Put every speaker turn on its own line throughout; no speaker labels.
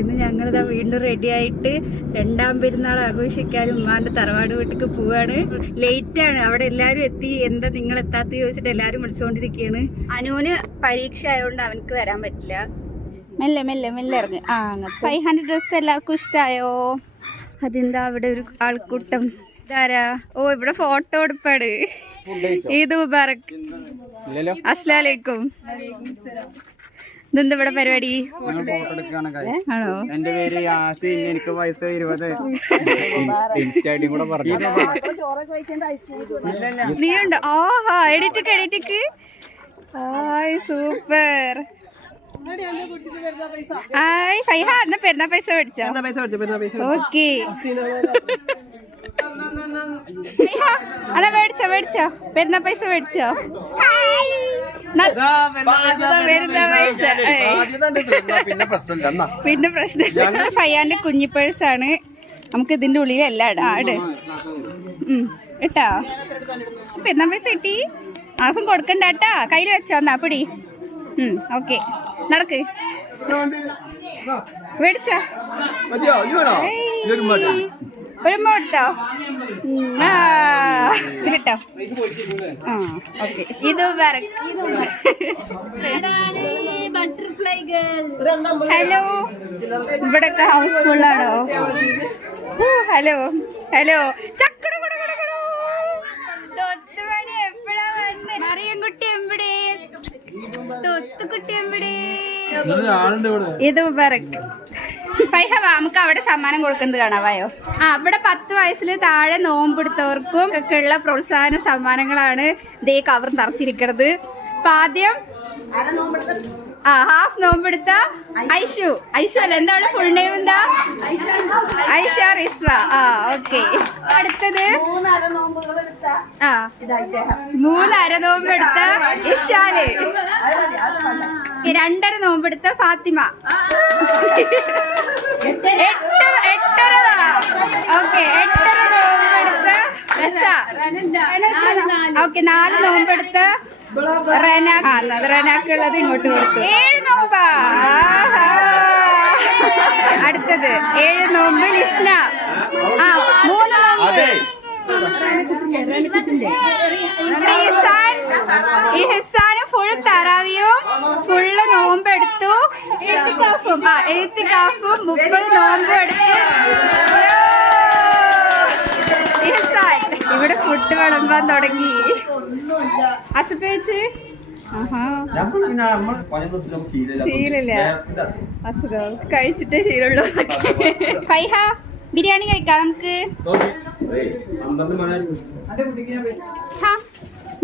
ഇന്ന് ഞങ്ങളിതാ വീണ്ടും റെഡി ആയിട്ട് രണ്ടാം പെരുന്നാൾ ആഘോഷിക്കാനും ഉമ്മാന്റെ തറവാട് വീട്ടിലേക്ക് പോവാണ്. ലേറ്റ് ആണ്. അവിടെ എല്ലാരും എത്തി. എന്താ നിങ്ങൾ എത്താത്ത ചോദിച്ചിട്ട് എല്ലാരും വിളിച്ചുകൊണ്ടിരിക്കുകയാണ് അനുവിന് പരീക്ഷ ആയതുകൊണ്ട് അവനക്ക് വരാൻ പറ്റില്ല. മെല്ലെ മെല്ലെ മെല്ലെ ഇറങ്ങ്. ആ ഫൈവ് ഹൺഡ്രഡ് ഡ്രസ് എല്ലാവർക്കും ഇഷ്ടമായോ അതെന്താ അവിടെ ഒരു ആൾക്കൂട്ടം? ഇതാരാ? ഓ ഇവിടെ ഫോട്ടോ എടുപ്പാട് ഈദ് മുബാറക്.
ഇല്ലല്ലോ.
അസ്ലാലേക്കും ഇതെന്താ ഇവിടെ പരിപാടി? ആണോ?
എന്റെ പേര് യാസി എനിക്ക് വയസ്സ് ഇരുപത്. ഇൻസ്റ്റായിട്ടും കൂടെ പറഞ്ഞു?
നീ ഉണ്ടോ? ഓഹാ എഡിറ്റിക്ക് എഡിറ്റിക്ക് ഹായ് സൂപ്പർ. ഹായ് ഫൈഹ എന്നാ പെരുന്നാ പൈസ മേടിച്ചോ. ഓക്കെ. അതാ മേടിച്ചോ മേടിച്ചോ. പെരുന്നാ പൈസ മേടിച്ചോ. ഹായ്. പെരുന്നാ പൈസ ഏയ്.
പിന്നെ പ്രശ്നമില്ല.
ഫയ്യാന്റെ കുഞ്ഞിപ്പഴസാണ് നമുക്ക് ഇതിന്റെ ഉള്ളിൽ എല്ലാം ഇടാം. ഇട്ടാ ഉം, ഇട്ടോ. പെരുന്നാ പൈസ കിട്ടി? ആർക്കും കൊടുക്കണ്ട കേട്ടാ. കയ്യിൽ വെച്ചോ എന്നാ. പിടി. ഓക്കെ. നടക്ക്. മേടിച്ചോ? ഒരു എടുത്തോ ആ, ഇതിലിട്ടോ? ആ ഓക്കെ. ഇത് വേറെ ഹലോ. ഇവിടൊക്കെ ഹൗസ്ഫുള്ളാണോ ഹലോ. ഹലോ. ചക്കട കുട കുട കുടോ. തൊത്തുമണി എപ്പോഴാ വന്നെ? മറിയൻകുട്ടി എവിടെ? തൊത്തുകുട്ടി എവിടെ? ഇത് മുബാറക് ഫൈഹ വാ, നമുക്ക് അവിടെ സമ്മാനം കൊടുക്കുന്നത് കാണാവായോ? ആ അവിടെ പത്ത് വയസ്സിൽ താഴെ നോമ്പെടുത്തവർക്കും ഒക്കെ ഉള്ള പ്രോത്സാഹന സമ്മാനങ്ങളാണ് ദേ കവർ നിറച്ചിരിക്കുന്നത് അപ്പൊ ആദ്യം ആ ഹാഫ് നോമ്പെടുത്ത ഐഷു. ഐഷു അല്ല എന്താണ് ഫുൾ നെയിം എന്താ? ഐഷ റിസ്വ. ആ ഓക്കെ. അടുത്തത്?
എടുത്ത
ആ മൂന്നര നോമ്പെടുത്ത ഇഷാൽ. രണ്ടര നോമ്പെടുത്ത ഫാത്തിമ. എട്ട് എട്ടര ഓക്കെ എട്ടര നോമ്പെടുത്ത ഓക്കെ നാല് നോമ്പെടുത്ത റെന ആ എന്നത് റെനാക്കുള്ളത് ഇങ്ങോട്ട് കൊടുത്തു. ഏഴ് നോമ്പാ. അടുത്തത് ഏഴ് നോമ്പ് ലിസ്ന. ആ മൂന്ന് നോമ്പ്. ഇഹസാൻ തറാവിയും ഫുള്ള് നോമ്പെടുത്തു. എഴുത്ത് കാഫും മുപ്പത് നോമ്പും എടുത്തു. ഇവിടെ ഫുഡ് വിളമ്പാൻ തുടങ്ങി. അസുഖം. കഴിച്ചിട്ടേ ശീലമുള്ളൂ. ഫൈഹ ബിരിയാണി കഴിക്കാം നമുക്ക്.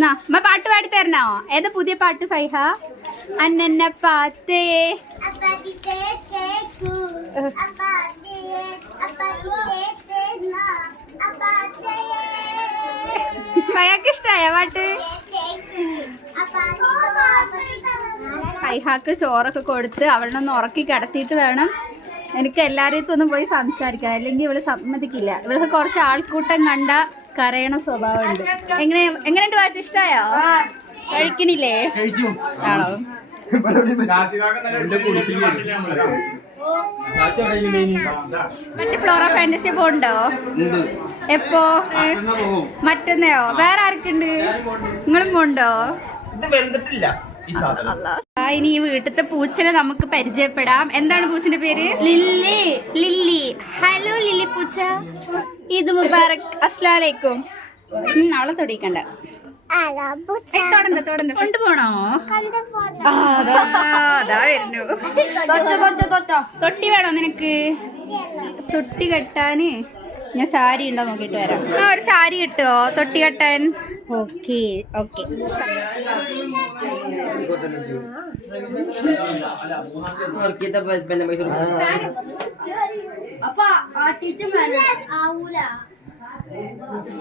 അമ്മ പാട്ട് പാടി തരണോ? ഏതാ പുതിയ പാട്ട് ഫൈഹ? അന്നെ പാത്തേ ഫയക്ക് ഇഷ്ടായ പാട്ട്. ഫൈഹാക്ക് ചോറൊക്കെ കൊടുത്ത് അവളൊന്ന് ഉറക്കി കിടത്തിയിട്ട് വേണം എനിക്ക് എല്ലാവരെയും ഒന്നും പോയി സംസാരിക്കാൻ. അല്ലെങ്കിൽ ഇവൾ സമ്മതിക്കില്ല. ഇവൾക്ക് കുറച്ച് ആൾക്കൂട്ടം കണ്ട കരയണ സ്വഭാവമുണ്ട്. എങ്ങനെ എങ്ങനെയുണ്ട് വാച്ച്? ഇഷ്ടായോ? കഴിക്കണില്ലേ? ആണോ? മറ്റേ ഫ്ലോറ ഫാന്റസി പോണ്ടോ എപ്പോ? മറ്റന്നെയോ? വേറെ ആർക്കുണ്ട്? നിങ്ങളും പോണ്ടോ
ഇത് വെന്തിട്ടില്ല. ഈ സാധനം.
ഇനി ഈ വീട്ടിലത്തെ പൂച്ചനെ നമുക്ക് പരിചയപ്പെടാം. എന്താണ് പൂച്ചന്റെ പേര്? ലില്ലി. ലില്ലി. ഹലോ ലില്ലി പൂച്ച. ഇത് മുബാറക്. അസ്ലാലേക്കും നാളെ തൊടിക്കണ്ട. കൊണ്ടുപോണോ? തൊട്ടി വേണോ നിനക്ക്? തൊട്ടി കെട്ടാന്. ഞാൻ സാരി ഉണ്ടോ നോക്കിട്ട് വരാം. ആ ഒരു സാരി കിട്ടുമോ തൊട്ടി കെട്ടാൻ. Okay okay.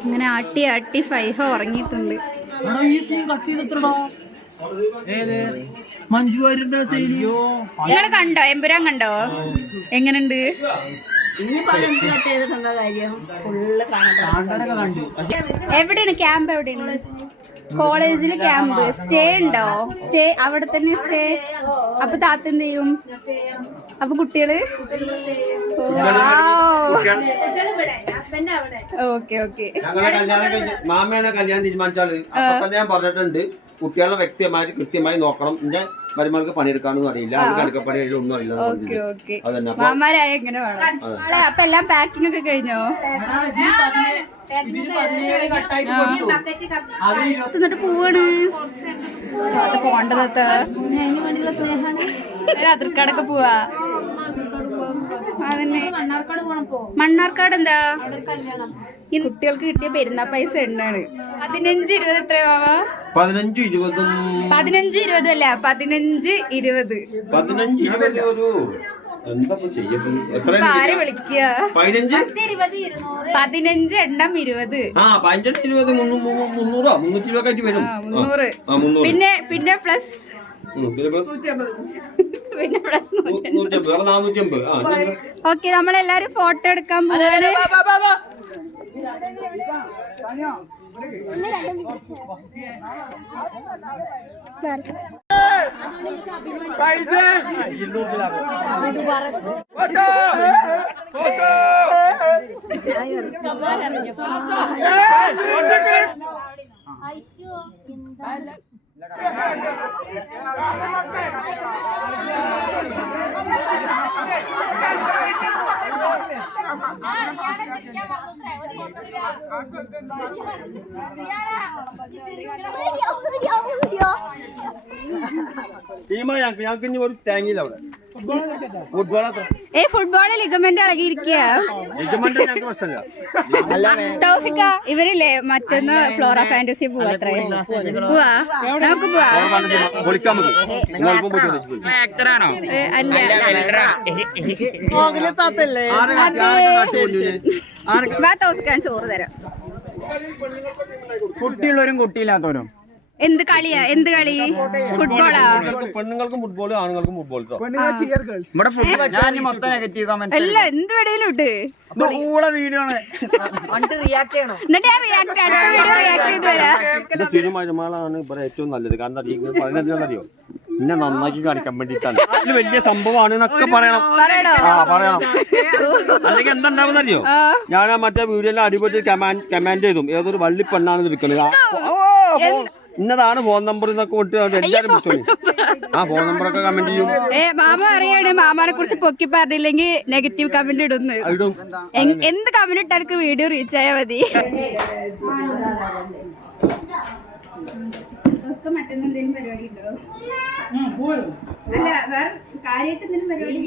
ഇങ്ങനെ ആട്ടി ആട്ടി ഫൈഹ ഉറങ്ങിയിട്ടുണ്ട്.
ഏത്? മഞ്ജു വാര്യന്റെ സൈനിയോ
നിങ്ങൾ കണ്ടോ? എമ്പുരാൻ കണ്ടോ? എങ്ങനുണ്ട്? എവിടെയാണ് ക്യാമ്പ് എവിടെയാണ്? കോളേജിൽ ക്യാമ്പ്. സ്റ്റേ ഉണ്ടോ? സ്റ്റേ അവിടെ തന്നെ സ്റ്റേ. അപ്പൊ താത്ത എന്ത് ചെയ്യും? അപ്പൊ കുട്ടികൾ? Okay okay.
ഞങ്ങളെ കല്യാണം കഴിഞ്ഞ് മാമയാണ് കല്യാണം തീരുമാനിച്ചാൽ അപ്പൊ തന്നെ ഞാൻ പറഞ്ഞിട്ടുണ്ട്. കുട്ടികളെ വ്യക്തിയമായി കൃത്യമായി നോക്കണം. എന്റെ മരുമകൾക്ക് പണിയെടുക്കാനൊന്നും അറിയില്ല. അവർക്ക് അടുക്കപ്പണി അറിയില്ല ഒന്നും അറിയില്ല അതന്നെ. അപ്പൊ
മാമാരായ എങ്ങനെ വേണം? നാളെ അപ്പൊ എല്ലാം പാക്കിംഗ് ഒക്കെ കഴിഞ്ഞോ? എന്നിട്ട് പോവാണ്. അത് പോണ്ടത് അതിർക്കാടൊക്കെ പോവാ. അതന്നെ. മണ്ണാർക്കാട് എന്താ കുട്ടികൾക്ക് കിട്ടിയ പെരുന്നാ പൈസ ഉണ്ടാണ് പതിനഞ്ച് ഇരുപത് എത്രയാ മാമ
പതിനഞ്ച് ഇരുപത്
പതിനഞ്ച് ഇരുപത് അല്ല പതിനഞ്ച് ഇരുപത്.
പതിനഞ്ച് ഇരുപത് ഒരു പതിനഞ്ച്?
എണ്ണം ഇരുപത്. പിന്നെ പിന്നെ പ്ലസ്
പിന്നെ
പ്ലസ്? ഓക്കെ നമ്മളെല്ലാരും ഫോട്ടോ എടുക്കാൻ പോവാണ്.
ടീമായി ഞങ്ങൾക്ക് ഞങ്ങൾക്ക് ഇനി ഒരു തേങ്ങയില്ല അവിടെ.
ഏ ഫുട്ബോൾ ലിഗമെന്റ് ഇളകിയിരിക്കുക ടോഫിക്ക ഇവരില്ലേ മറ്റൊന്ന് ഫ്ലോറ ഫാന്റസി പോവാ അത്ര പോവാ? നമുക്ക് പോവാ. അല്ല. ചോറ് തരാം.
കുട്ടിയുള്ളവരും കുട്ടിയില്ലാത്തവരും.
എന്ത് കളിയാ? എന്ത് കളി? ഫുട്ബോളാ?
പെണ്ണുങ്ങൾക്ക് ഫുട്ബോൾ ആണുങ്ങൾക്കും ഫുട്ബോൾ
അല്ല എന്ത് വേണേലും ഇട്ട്
ഊള വീഡിയോ ആണ്.
എന്നിട്ട് ഞാൻ റിയാക്ട് അടുത്ത വീഡിയോ റിയാക്ട് ചെയ്ത് തരാം
എന്റെ സിനിമ ജമാലാണ് ഇവിടെ ഏറ്റവും നല്ലത്. കാരണം പതിനഞ്ചറിയോ എന്നെ നന്നാക്കി കാണിക്കാൻ വേണ്ടിട്ടാണ് വലിയ സംഭവമാണ് എന്നൊക്കെ പറയണം. ആ പറയണം. അല്ലെങ്കിൽ എന്താണ്ണ്ടാവുന്ന അറിയോ ഞാൻ ആ മറ്റേ വീഡിയോയിൽ അടിപൊളി കമാൻഡ് ചെയ്തു. ഏതൊരു വള്ളി പെണ്ണാണ് നിൽക്കുന്നത് ഇന്നതാണ് ഫോൺ നമ്പർ എന്നൊക്കെ വിട്ട് എല്ലാരും വിളിച്ചോളി ആ ഫോൺ നമ്പർ ഒക്കെ കമന്റ് ചെയ്യും.
ഏ മാമ അറിയാണ് മാമാനെ കുറിച്ച് പൊക്കി പറഞ്ഞില്ലെങ്കിൽ നെഗറ്റീവ് കമന്റ് ഇടുന്നു.
ഇടും.
എന്ത് കമന്റ് ഇട്ടാലും വീഡിയോ റീച്ച് ആയാൽ മതി. അല്ല വേറെ കാര്യമായിട്ട് എന്തെങ്കിലും പരിപാടി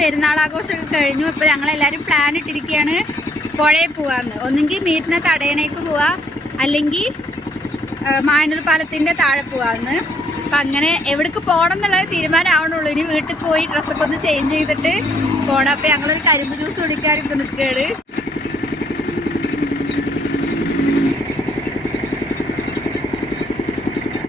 പെരുന്നാൾ ആഘോഷമൊക്കെ കഴിഞ്ഞു. ഇപ്പൊ ഞങ്ങൾ എല്ലാരും പ്ലാൻ ഇട്ടിരിക്കുകയാണ് പുഴയിൽ പോവാന്ന്. ഒന്നെങ്കിൽ മീറ്റിനെ തടയണേക്ക് പോവാ. അല്ലെങ്കിൽ മായനൂർ പാലത്തിന്റെ താഴെ പോവാന്ന്. അപ്പൊ അങ്ങനെ എവിടേക്ക് പോകണം എന്നുള്ളത് തീരുമാനമാവണുള്ളൂ. ഇനി വീട്ടിൽ പോയി ഡ്രസ്സൊക്കെ ഒന്ന് ചേഞ്ച് ചെയ്തിട്ട് പോണം. അപ്പൊ ഞങ്ങളൊരു കരിമ്പ് ജ്യൂസ് കുടിക്കാനും ഇപ്പൊ നിൽക്കുകയാണ്.